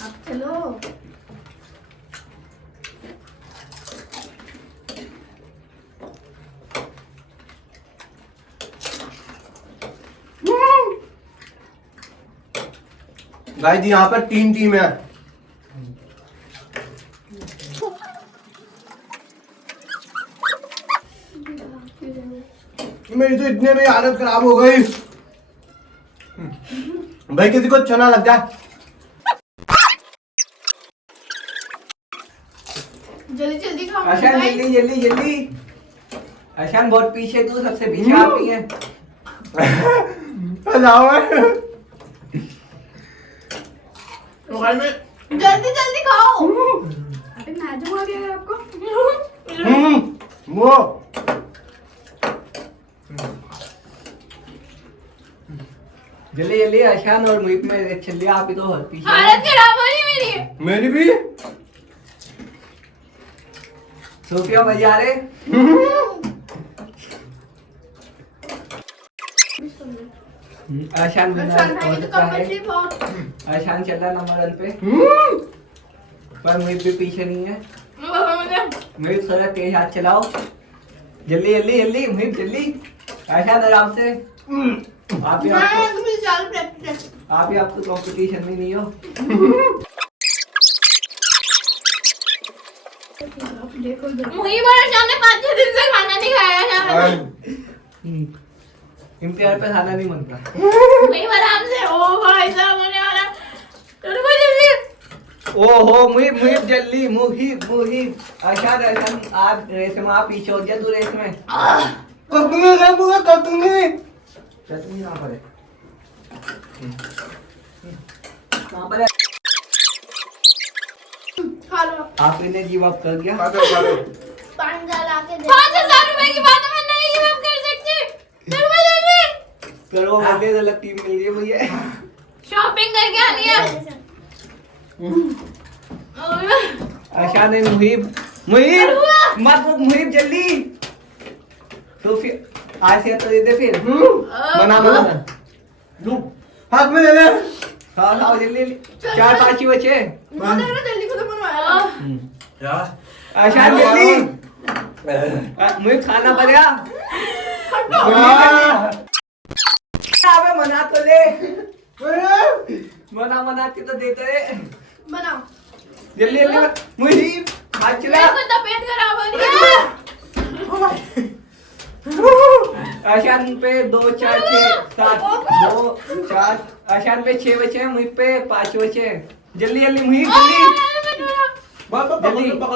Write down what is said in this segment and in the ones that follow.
अब चलो। गाइस यहाँ पर 3 टीम है। मेरी तो इतने में हालत खराब हो गई। भाई किसी को चना लग जाए। जल्दी जल्दी खाओ। आशान जल्दी जल्दी जल्दी। आशान बहुत पीछे, तू सबसे पीछे आप ही है। जल्दी जल्दी खाओ। अरे मैं दूंगा क्या आपको? वो जल्दी जल्दी आशान और मुहित में चल लिया, आप ही तो और पीछे। हालत खराब हो रही मेरी। मेरी भी। सोफिया मजा आ रहे। आशान भाई तो कम बची बहुत। आशान चल रहा नंबर 1 पे, पर मुहित भी पीछे नहीं है। मुहित थोड़ा तेज हाथ चलाओ। जल्दी जल्दी जल्दी मुहित जल्दी। आशान आराम से। आप ही आप तो कंपटीशन में नहीं हो। मुझे बड़ा शाम ने 5-6 दिन से खाना नहीं खाया है। इम्तिहान पे खाना नहीं बनता। मुझे आराम से। ओ भाई साहब होने वाला। चलो जल्दी। ओहो मुहित मुहित जल्दी मुहित मुहित। आशान आशान आप रेस में, आप पीछे हो जा, तू रेस में। कर दूंगी। चटनी कहाँ पर है? कहाँ पर है? खा लो। आपने गिव अप कर दिया। 5,000 आके दे। 5,000 रुपए की बात मैं नहीं गिव अप कर सकती। चलो जल्दी। करो मुझे तो लगती मिल गई मुझे। शॉपिंग करके आनी है। आशा ने मुहिब मुहिब मत मुहिब जल्दी। तो फिर आसिया तो दे दे फिर। बना बना लू हाथ में ले ले। खाओ खाओ जल्दी। 4-5 ही बचे। जल्दी खत्म बनवाया। आशा जल्दी। मुहिब खाना बढ़िया। अबे मना तो ले। मना मना के तो देते रे। बनाओ जल्दी जल्दी मुहिब हाथ चला। मेरे को तबीयत खराब हो रही है। आशान पे 2 4 6 7 2 4। आशान पे 6 बचे हैं, मुहिब पे 5 बचे हैं। जल्दी जल्दी मुहिब जल्दी जल्दी।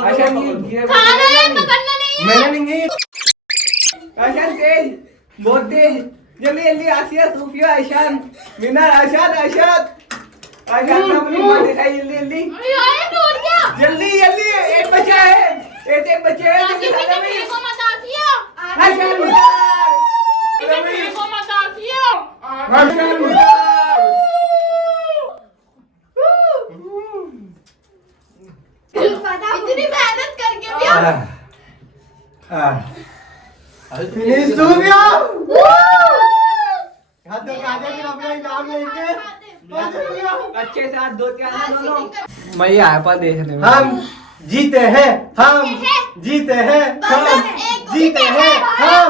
आशान की खाना है पकड़ना नहीं है। मैंने नहीं। आशान तेज बहुत तेज। जल्दी जल्दी आसिया सूफिया आशान विनर। आशान आशान आशान ने अपनी बात दिखाई। जल्दी जल्दी यार टूट गया। जल्दी जल्दी। एक बचा है, एक बचे है। जल्दी खाना में। मेरे को मत आसिया। आशान मेरे को मत आसिया। इतनी मेहनत करके भी फिनिश हो गया। हाथ तो काजे फिर अपना इनाम लेंगे। अच्छे से हाथ धो के आना दोनों। मैं आया पर देखने में। हम जीते हैं, हम जीते हैं, हम जीते हैं, हम